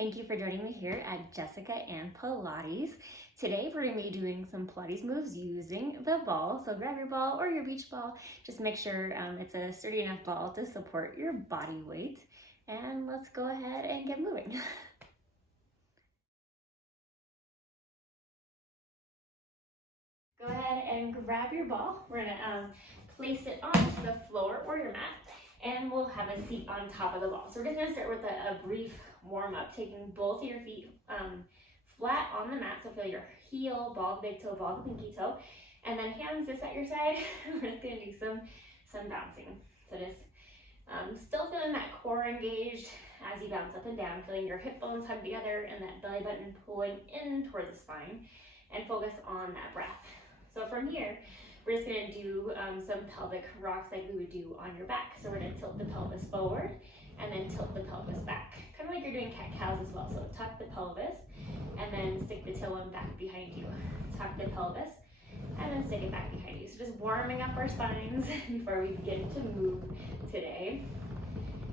Thank you for joining me here at Jessica and Pilates. Today we're going to be doing some Pilates moves using the ball. So grab your ball or your beach ball. Just make sure it's a sturdy enough ball to support your body weight. And let's go ahead and get moving. Go ahead and grab your ball. We're going to place it onto the floor or your mat. And we'll have a seat on top of the ball. So we're just going to start with a brief warm up, taking both of your feet flat on the mat. So feel your heel, ball the big toe, ball the pinky toe. And then hands just at your side. We're just going to do some bouncing. So just still feeling that core engaged as you bounce up and down, feeling your hip bones hug together and that belly button pulling in towards the spine, and focus on that breath. So from here, we're just going to do some pelvic rocks like we would do on your back. So we're going to tilt the pelvis forward and then tilt the pelvis back. Kind of like you're doing cat-cows as well. So tuck the pelvis and then stick the tailbone back behind you. Tuck the pelvis and then stick it back behind you. So just warming up our spines before we begin to move today.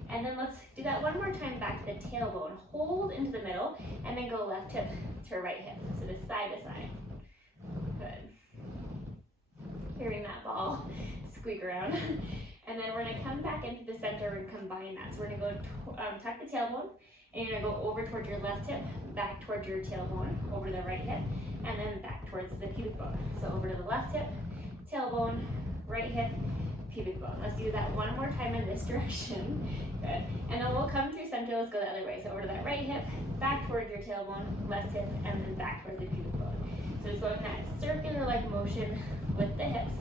And then let's do that one more time back to the tailbone. Hold into the middle and then go left hip to right hip. So just side to side. Good. Hearing that ball squeak around. And then we're going to come back into the center and combine that. So we're going to go tuck the tailbone, and you're going to go over towards your left hip, back towards your tailbone, over the right hip, and then back towards the pubic bone. So over to the left hip, tailbone, right hip, pubic bone. Let's do that one more time in this direction. Good. And then we'll come through center. Let's go the other way. So over to that right hip, back towards your tailbone, left hip, and then back towards the pubic bone. So just going that circular-like motion with the hips.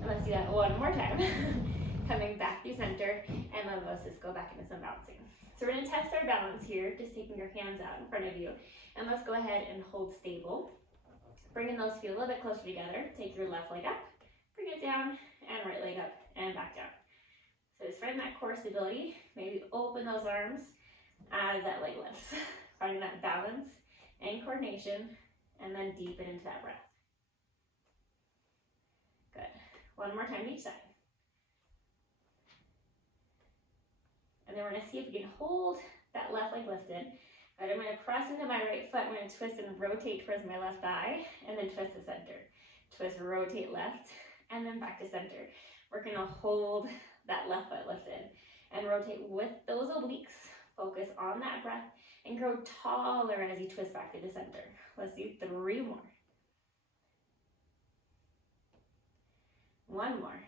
And let's do that one more time. Coming back through center, and then let's just go back into some bouncing. So we're going to test our balance here, just taking your hands out in front of you. And let's go ahead and hold stable. Bringing those feet a little bit closer together. Take your left leg up, bring it down, and right leg up, and back down. So just find that core stability. Maybe open those arms as that leg lifts. Finding that balance and coordination, and then deepen into that breath. Good. One more time each side. And then we're going to see if we can hold that left leg lifted. But I'm going to press into my right foot. I'm going to twist and rotate towards my left thigh, and then twist to center. Twist, rotate left, and then back to center. We're going to hold that left foot lifted and rotate with those obliques. Focus on that breath and grow taller as you twist back to the center. Let's do 3 more. 1 more.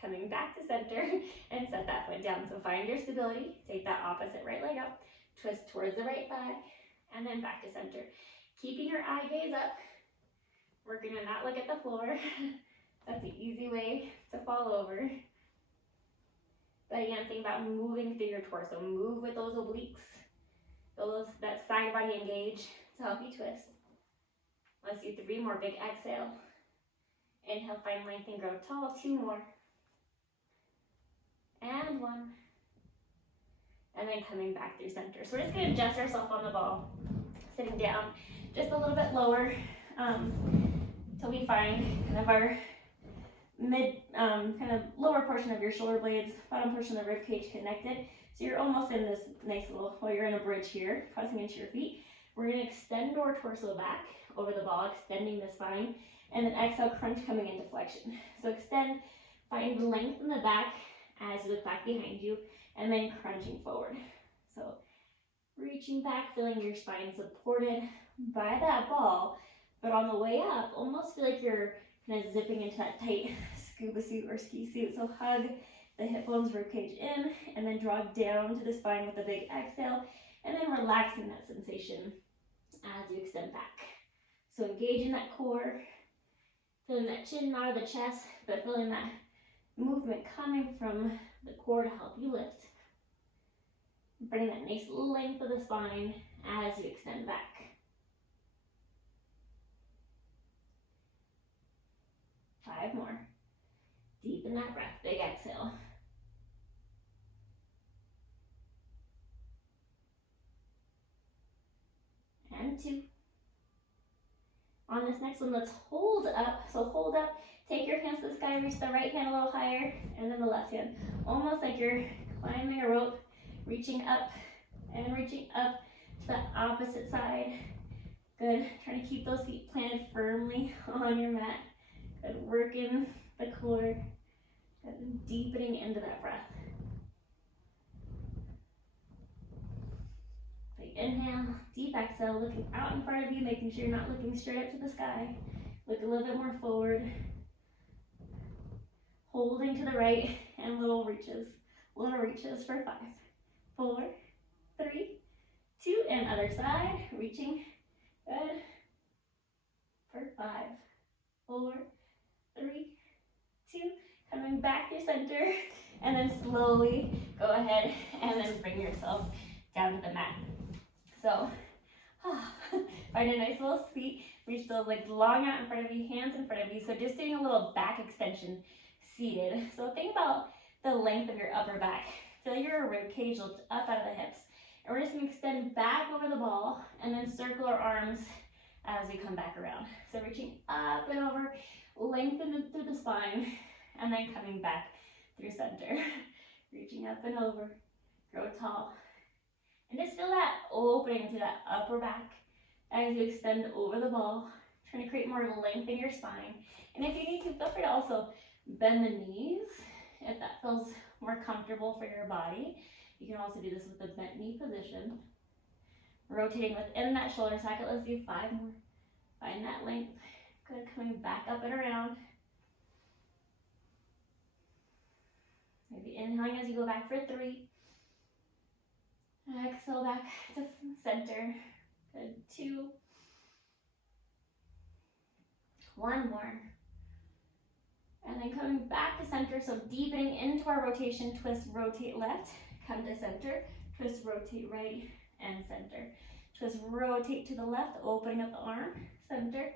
Coming back to center and set that foot down. So find your stability. Take that opposite right leg up. Twist towards the right thigh and then back to center. Keeping your eye gaze up. We're going to not look at the floor. That's an easy way to fall over. But again, think about moving through your torso. Move with those obliques. That side body engage to help you twist. Let's do 3 more. Big exhale. Inhale, find length and grow tall. 2 more. And 1. And then coming back through center. So we're just going to adjust ourselves on the ball. Sitting down just a little bit lower till we find kind of our kind of lower portion of your shoulder blades, bottom portion of the rib cage connected. So you're almost in this nice little, well, you're in a bridge here, pressing into your feet. We're going to extend our torso back over the ball, extending the spine, and then exhale, crunch coming into flexion. So extend, find length in the back as you look back behind you, and then crunching forward. So reaching back, feeling your spine supported by that ball, but on the way up, almost feel like you're kind of zipping into that tight scuba suit or ski suit. So hug the hip bones, ribcage in, and then draw down to the spine with a big exhale, and then relaxing that sensation as you extend back. So engaging that core, feeling that chin out of the chest, but feeling that movement coming from the core to help you lift. Bring that nice length of the spine as you extend back. Five more. Deepen that breath. Big exhale. And 2. On this next one, let's hold up. So hold up, take your hands to the sky, reach the right hand a little higher, and then the left hand. Almost like you're climbing a rope, reaching up and reaching up to the opposite side. Good, trying to keep those feet planted firmly on your mat. Good, working the core. Good, deepening into that breath. Big inhale, deep exhale, looking out in front of you, making sure you're not looking straight up to the sky. Look a little bit more forward. Holding to the right and little reaches for 5, 4, 3, 2, and other side, reaching, good, for 5, 4, 3, 2, coming back through center, and then slowly go ahead and then bring yourself down to the mat. So, find a nice little seat, reach those legs long out in front of you, hands in front of you, so just doing a little back extension seated. So think about the length of your upper back. Feel your rib cage lift up out of the hips. And we're just going to extend back over the ball and then circle our arms as we come back around. So reaching up and over, lengthen through the spine, and then coming back through center. Reaching up and over, grow tall. And just feel that opening to that upper back as you extend over the ball, trying to create more length in your spine. And if you need to, feel free to also bend the knees if that feels more comfortable for your body. You can also do this with the bent knee position. Rotating within that shoulder socket. Let's do 5 more. Find that length. Good, coming back up and around. Maybe inhaling as you go back for 3. Exhale back to center. Good, 2. 1 more. And then coming back to center, so deepening into our rotation, twist, rotate left, come to center, twist, rotate right, and center. Twist, rotate to the left, opening up the arm, center,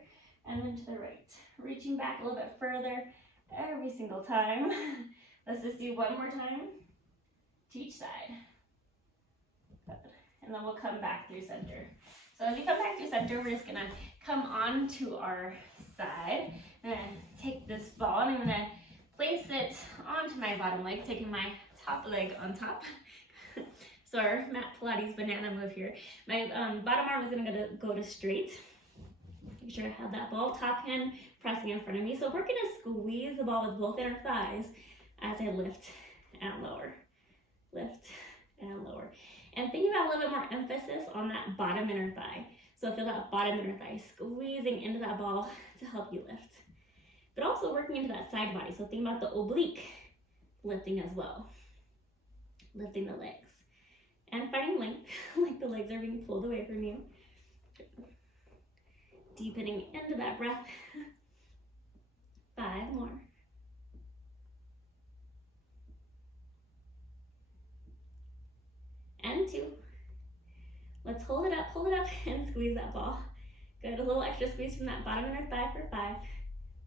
and then to the right. Reaching back a little bit further every single time. Let's just do 1 more time to each side. Good. And then we'll come back through center. So as you come back through center, we're just gonna come on to our side. I'm gonna take this ball and I'm gonna place it onto my bottom leg, taking my top leg on top. So our mat Pilates banana move here. My bottom arm is gonna go to straight. Make sure I have that ball, top hand pressing in front of me. So we're gonna squeeze the ball with both inner thighs as I lift and lower, lift and lower. And thinking about a little bit more emphasis on that bottom inner thigh. So feel that bottom inner thigh squeezing into that ball to help you lift. But also working into that side body. So think about the oblique lifting as well. Lifting the legs. And finding length, like the legs are being pulled away from you. Deepening into that breath. 5 more. And 2. Let's hold it up, and squeeze that ball. Good, a little extra squeeze from that bottom inner thigh for 5,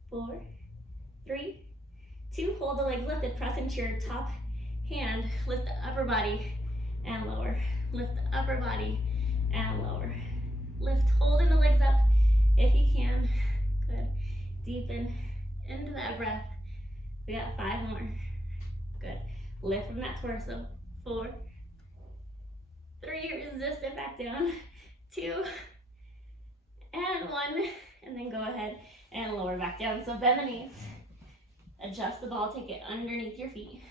4, 3, 2. Hold the legs lifted, press into your top hand, lift the upper body and lower. Lift the upper body and lower. Lift, holding the legs up if you can. Good, deepen into that breath. We got 5 more. Good, lift from that torso. 4, 3, resist it back down. 2, and 1, and then go ahead and lower back down. So bend the knees, adjust the ball, take it underneath your feet.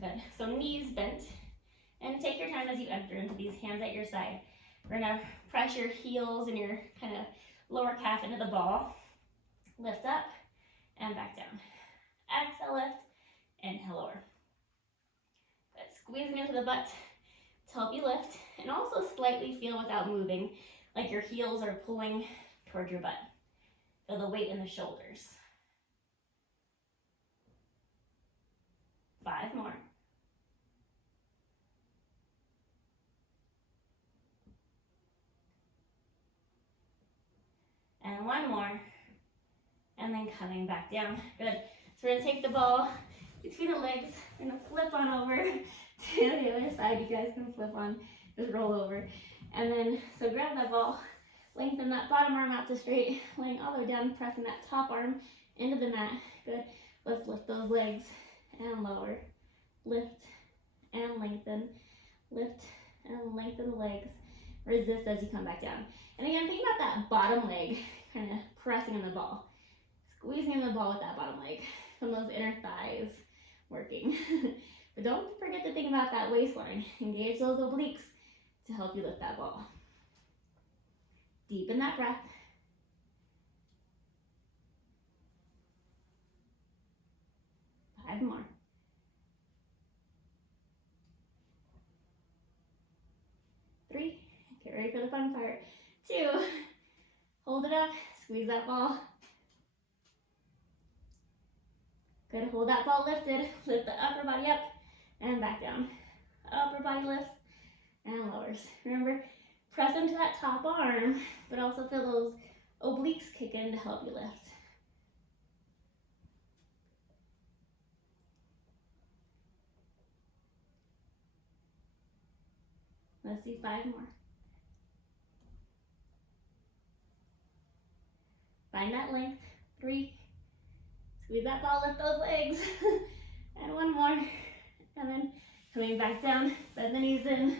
Good, so knees bent, and take your time as you enter into these hands at your side. We're gonna press your heels and your kind of lower calf into the ball. Lift up and back down. Exhale, lift, inhale, lower. Good, squeezing into the butt to help you lift, and also slightly feel without moving, like your heels are pulling toward your butt. Feel the weight in the shoulders. 5 more. And 1 more. And then coming back down. Good. So we're gonna take the ball between the legs. We're gonna flip on over to the other side. You guys can flip on, just roll over. And then, so grab that ball, lengthen that bottom arm out to straight, laying all the way down, pressing that top arm into the mat. Good. Let's lift those legs and lower. Lift and lengthen. Lift and lengthen the legs. Resist as you come back down. And again, think about that bottom leg kind of pressing on the ball. Squeezing in the ball with that bottom leg from those inner thighs working. But don't forget to think about that waistline. Engage those obliques to help you lift that ball. Deepen that breath. Five more. Three. Get ready for the fun part. Two. Hold it up. Squeeze that ball. Good. Hold that ball lifted. Lift the upper body up and back down. Upper body lifts and lowers. Remember, press into that top arm, but also feel those obliques kick in to help you lift. Let's do 5 more. Find that length. 3. Squeeze that ball, lift those legs. And 1 more. And then coming back down, bend the knees in,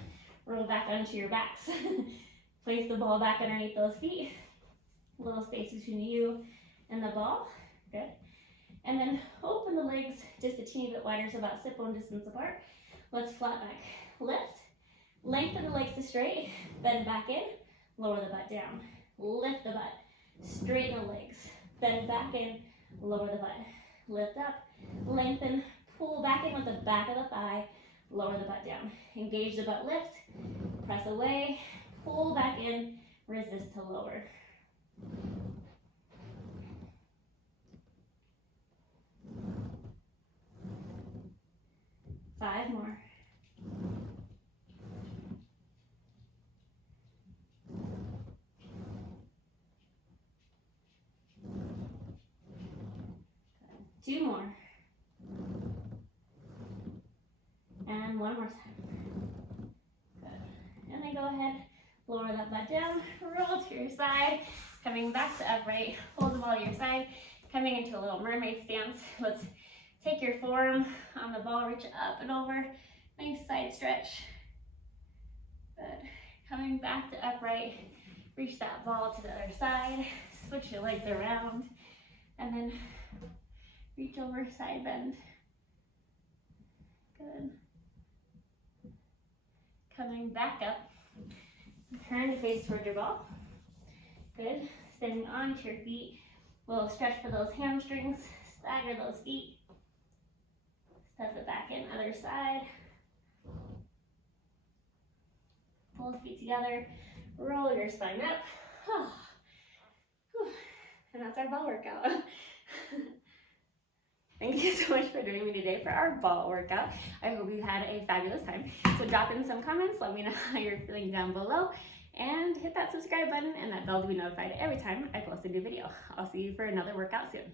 roll back onto your backs. Place the ball back underneath those feet. A little space between you and the ball. Good. And then open the legs just a teeny bit wider, so about sit bone distance apart. Let's flat back. Lift. Lengthen the legs to straight. Bend back in. Lower the butt down. Lift the butt. Straighten the legs. Bend back in. Lower the butt. Lift up. Lengthen. Pull back in with the back of the thigh. Lower the butt down. Engage the butt lift. Press away. Pull back in. Resist to lower. 5 more. Good. 2 more. And 1 more time. Good. And then go ahead, lower that butt down, roll to your side, coming back to upright, hold the ball to your side, coming into a little mermaid stance. Let's take your forearm on the ball, reach up and over, nice side stretch. Good. Coming back to upright, reach that ball to the other side, switch your legs around, and then reach over, side bend. Good. Coming back up, turn to face towards your ball. Good. Standing onto your feet. We'll stretch for those hamstrings, stagger those feet. Step it back in, other side. Pull the feet together, roll your spine up. And that's our ball workout. Thank you so much for joining me today for our ball workout. I hope you had a fabulous time. So drop in some comments, let me know how you're feeling down below, and hit that subscribe button and that bell to be notified every time I post a new video. I'll see you for another workout soon.